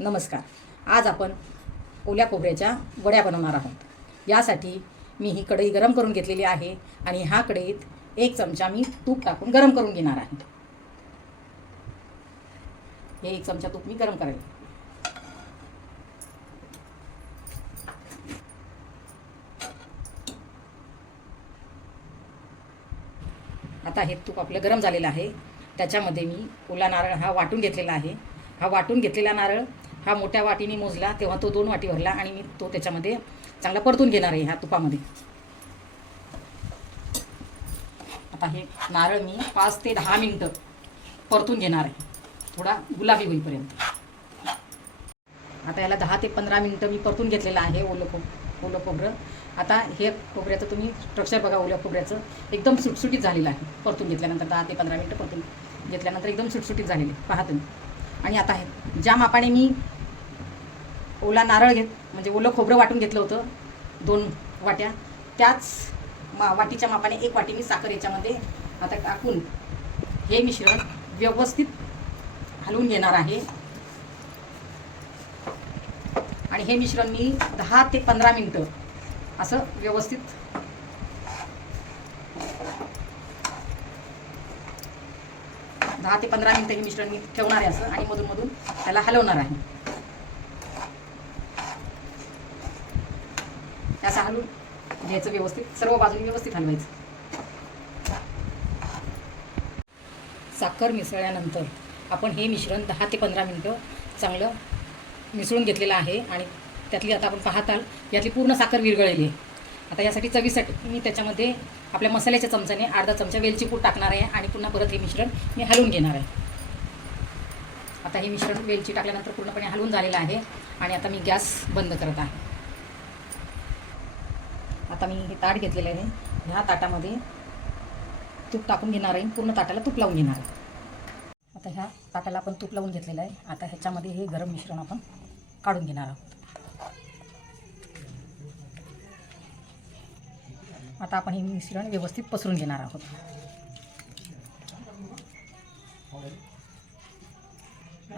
नमस्कार. आज आपण ओल्या खोबऱ्याच्या वड्या बनवणार आहोत. यासाठी मी ही कढई गरम करून घेतलेली आहे आणि ह्या कढईत एक चमचा मी तूप टाकून गरम करून घेणार आहे. हे एक चमचा तूप मी गरम करेल. आता हे तूप आपलं गरम झालेलं आहे. त्याच्यामध्ये मी ओला नारळ हा वाटून घेतलेला आहे. हा वाटून घेतलेला नारळ हा मोठ्या वाटीने मोजला तेव्हा तो दोन वाटी भरला आणि मी तो त्याच्यामध्ये चांगला परतून घेणार आहे ह्या तुपामध्ये. आता हे नारळ मी पाच ते दहा मिनटं परतून घेणार आहे. थोडा गुलाबी होईपर्यंत. आता याला दहा ते पंधरा मिनटं मी परतून घेतलेलं आहे ओलं खोब ओलं खोबरं. आता हे खोबऱ्याचं तुम्ही स्ट्रक्चर बघा ओल्या खोबऱ्याचं. एकदम सुटसुटीत झालेलं आहे परतून घेतल्यानंतर दहा ते पंधरा मिनटं परतून घेतल्यानंतर एकदम सुटसुटीत झालेले पाहा तुम्ही आणि आता हे ज्या मापाने मी ओला नारळ घेत म्हणजे ओलं खोबरं वाटून घेतलं होतं दोन वाट्या. त्याच मा वाटीच्या मापाने एक वाटी मी साखर याच्यामध्ये आता टाकून हे मिश्रण व्यवस्थित हलवून घेणार आहे. आणि हे मिश्रण मी दहा ते पंधरा मिनटं असं व्यवस्थित दहा ते पंधरा मिनटं हे मिश्रण मी ठेवणार आहे असं आणि मधून मधून त्याला हलवणार आहे. असं हलून घ्यायचं व्यवस्थित सर्व बाजूने व्यवस्थित हलवायचं. साखर मिसळल्यानंतर आपण हे मिश्रण दहा ते पंधरा मिनटं चांगलं मिसळून घेतलेलं आहे आणि त्यातली आता आपण पाहताल यातली पूर्ण साखर विरघळलेली आहे. आता यासाठी चवीसाठी मी त्याच्यामध्ये आपल्या मसाल्याच्या चमच्याने अर्धा चमचा वेलची पूड टाकणार आहे आणि पुन्हा परत हे मिश्रण मी हलवून घेणार आहे. आता हे मिश्रण वेलची टाकल्यानंतर पूर्णपणे हलवून झालेलं आहे आणि आता मी गॅस बंद करत आहे. आता मी हे ताट घेतलेलं आहे. ह्या ताटामध्ये तूप टाकून घेणार आहे. पूर्ण ताटाला तूप लावून घेणार आहे. आता ह्या ताटाला आपण तूप लावून घेतलेलं आहे. आता ह्याच्यामध्ये हे गरम मिश्रण आपण काढून घेणार आहोत. आता आपण हे मिश्रण व्यवस्थित पसरून घेणार आहोत.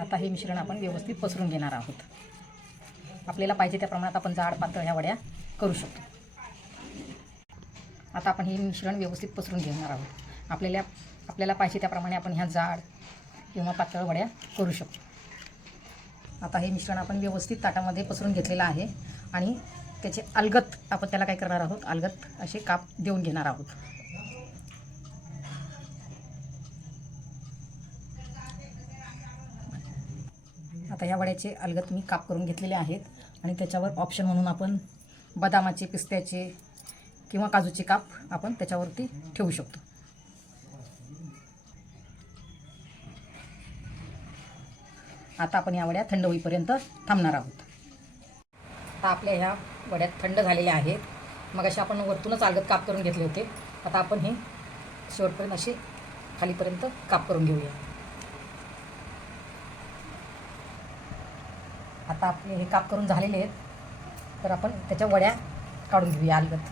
आता हे मिश्रण आपण व्यवस्थित पसरून घेणार आहोत. आपल्याला पाहिजे त्या प्रमाणात आपण जाड पातळ ह्या वड्या करू शकतो. आता आपण हे मिश्रण व्यवस्थित पसरून घेणार आहोत. आपल्याला आपल्याला पाहिजे त्याप्रमाणे आपण ह्या जाड किंवा पातळ वड्या करू शकतो. आता हे मिश्रण आपण व्यवस्थित ताटामध्ये पसरून घेतलेलं आहे आणि त्याचे अलगत आपण त्याला काय करणार आहोत? अलगत असे काप देऊन घेणार आहोत. आता ह्या वड्याचे अलगत मी काप करून घेतलेले आहेत आणि त्याच्यावर ऑप्शन म्हणून आपण बदामाचे पिस्त्याचे किंवा काजूची काप आपण त्याच्यावरती ठेवू शकतो. आता आपण या वड्या थंड होईपर्यंत थांबणार आहोत. आता आपल्या ह्या वड्या थंड झालेल्या आहेत. मग अशी आपण वरतूनच अलगत काप करून घेतले होते. आता आपण हे शेवटपर्यंत असे खालीपर्यंत काप करून घेऊया. आता आपले हे काप करून झालेले आहेत. तर आपण त्याच्या वड्या काढून घेऊया अलगत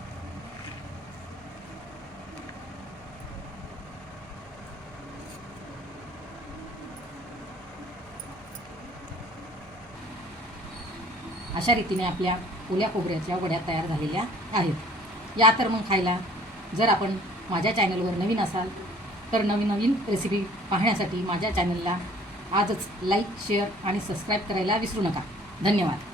अशा रीतीने आपल्या ओल्या खोबऱ्याच्या वड्या तयार झालेल्या आहेत. या तर मग खायला जर आपण माझ्या चॅनलवर नवीन असाल तर नवीन नवीन रेसिपी पाहण्यासाठी माझ्या चॅनलला आजच लाईक शेअर आणि सबस्क्राईब करायला विसरू नका. धन्यवाद.